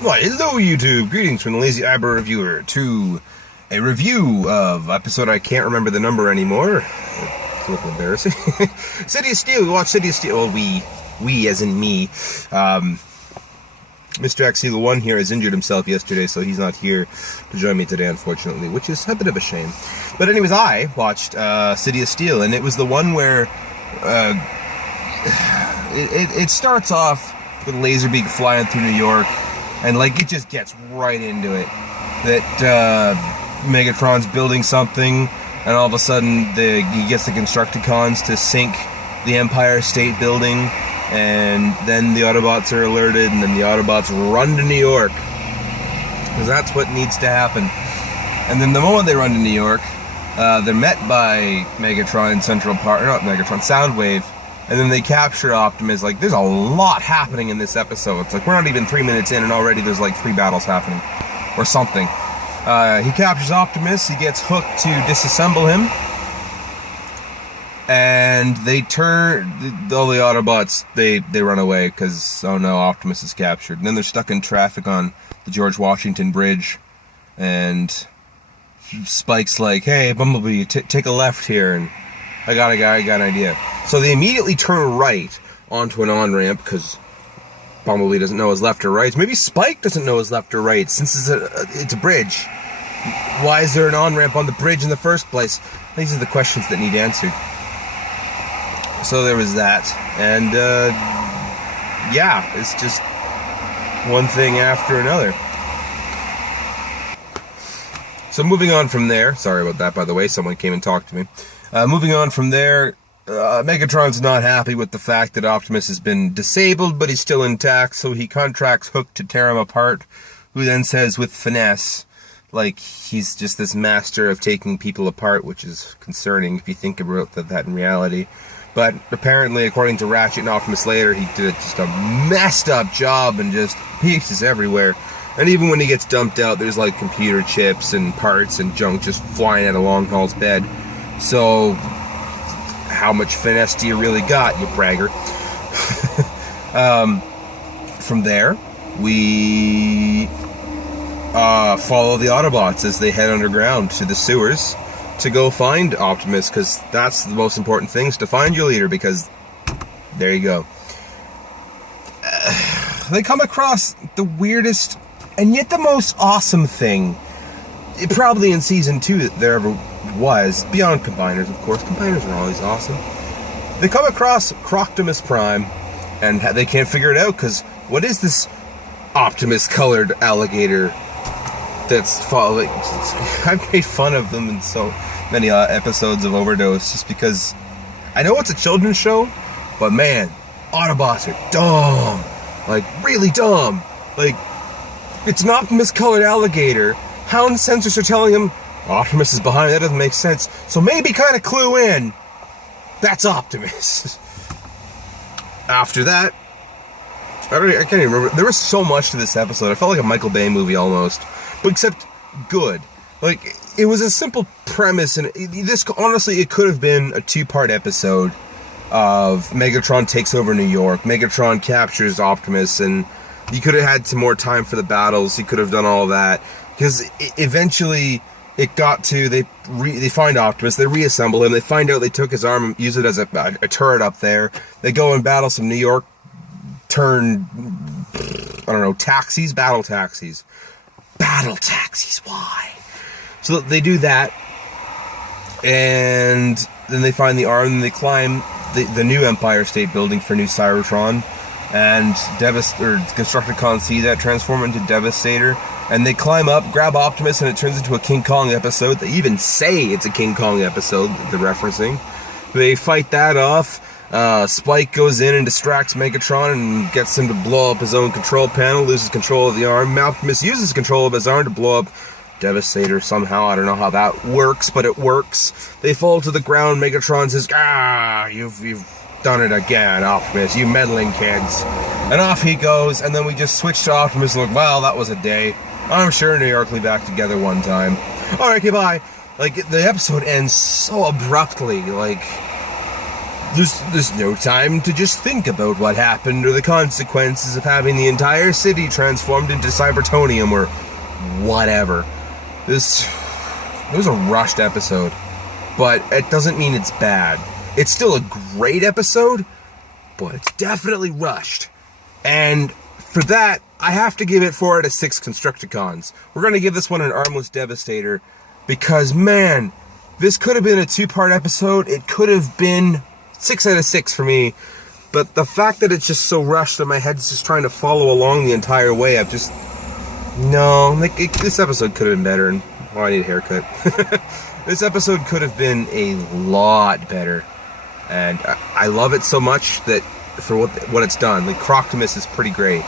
Why, hello YouTube! Greetings from the Lazy Eyebrow Reviewer to a review of episode I can't remember the number anymore. It's a little embarrassing. City of Steel, we watched City of Steel. Well, we as in me. Mr. Axel 1 here has injured himself yesterday, so he's not here to join me today, unfortunately, which is a bit of a shame. But anyways, I watched City of Steel, and it was the one where it starts off with Laserbeak flying through New York, and like it just gets right into it. That Megatron's building something, and all of a sudden he gets the Constructicons to sink the Empire State Building, and then the Autobots are alerted, and then the Autobots run to New York, because that's what needs to happen. And then the moment they run to New York, they're met by Megatron in Central Park, not Megatron, Soundwave, and then they capture Optimus. Like, there's a lot happening in this episode. It's like, we're not even 3 minutes in, and already there's like 3 battles happening, or something. He captures Optimus, he gets hooked to disassemble him, and they turn, all the Autobots, they run away, because, oh no, Optimus is captured. And then they're stuck in traffic on the George Washington Bridge, and Spike's like, hey, Bumblebee, take a left here, and I got an idea. So they immediately turn right onto an on-ramp, because Bumblebee doesn't know his left or right. Maybe Spike doesn't know his left or right, since it's a bridge. Why is there an on-ramp on the bridge in the first place? These are the questions that need answered. So there was that, and yeah, it's just one thing after another. So moving on from there, sorry about that, by the way, someone came and talked to me. Moving on from there, Megatron's not happy with the fact that Optimus has been disabled, but he's still intact, so he contracts Hook to tear him apart, who then says with finesse, like he's just this master of taking people apart, which is concerning if you think about that in reality. But apparently, according to Ratchet and Optimus later, he did just a messed up job and just pieces everywhere. And even when he gets dumped out, there's like computer chips and parts and junk just flying out of Longhaul's bed. So, how much finesse do you really got, you bragger? From there, we follow the Autobots as they head underground to the sewers to go find Optimus, because that's the most important thing, is to find your leader, because there you go. They come across the weirdest and yet the most awesome thing, probably in Season 2 that there ever was, beyond Combiners, of course. Combiners are always awesome. They come across Croctimus Prime, and they can't figure it out, because what is this Optimus-colored alligator that's following? I've made fun of them in so many episodes of Overdose, just because I know it's a children's show, but man, Autobots are dumb. Like, really dumb. Like, it's an Optimus-colored alligator. Hound sensors are telling him Optimus is behind. That doesn't make sense. So maybe kind of clue in. That's Optimus. After that, I can't even remember. There was so much to this episode. I felt like a Michael Bay movie almost, but except good. Like, it was a simple premise, and this, honestly, it could have been a 2-part episode of Megatron takes over New York, Megatron captures Optimus, and you could have had some more time for the battles. You could have done all that, because eventually it got to, they find Optimus, they reassemble him, they find out they took his arm and use it as a turret up there. They go and battle some New York taxis, battle taxis. Battle taxis, why? So they do that, and then they find the arm, and they climb the new Empire State Building for new Cybertron, and Constructicons see that, transform into Devastator, and they climb up, grab Optimus, and it turns into a King Kong episode. They even say it's a King Kong episode that they're referencing. They fight that off. Spike goes in and distracts Megatron and gets him to blow up his own control panel, loses control of the arm. Optimus uses control of his arm to blow up Devastator somehow. I don't know how that works, but it works. They fall to the ground. Megatron says, you've done it again, Optimus, you meddling kids. And off he goes, and then we just switch to Optimus and look, well, that was a day. I'm sure New York will be back together one time. Alright, okay, bye. Like, the episode ends so abruptly, like, There's no time to just think about what happened or the consequences of having the entire city transformed into Cybertonium or whatever. It was a rushed episode, but it doesn't mean it's bad. It's still a great episode, but it's definitely rushed. And for that, I have to give it 4 out of 6 Constructicons. We're going to give this one an armless Devastator because, man, this could have been a 2-part episode. It could have been 6 out of 6 for me. But the fact that it's just so rushed that my head's just trying to follow along the entire way, I've just... No, like, this episode could have been better, and... Oh, I need a haircut. This episode could have been a lot better. And I love it so much that for what it's done. Like, Croctimus is pretty great.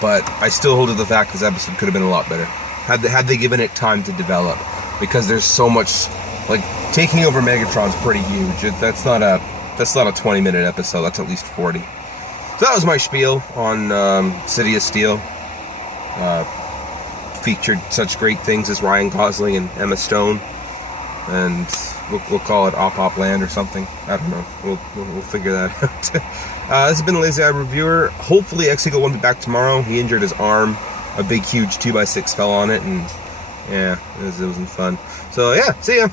But I still hold to the fact this episode could have been a lot better. Had they given it time to develop. Because there's so much... Like, taking over Megatron's pretty huge. That's not a 20-minute episode. That's at least 40. So that was my spiel on City of Steel. Featured such great things as Ryan Gosling and Emma Stone. And we'll call it Op Land or something. I don't know. We'll figure that out. This has been the Lazy Eye Reviewer. Hopefully X-Eagle won't be back tomorrow. He injured his arm. A big, huge 2x6 fell on it, and yeah, it wasn't fun. So yeah, see ya.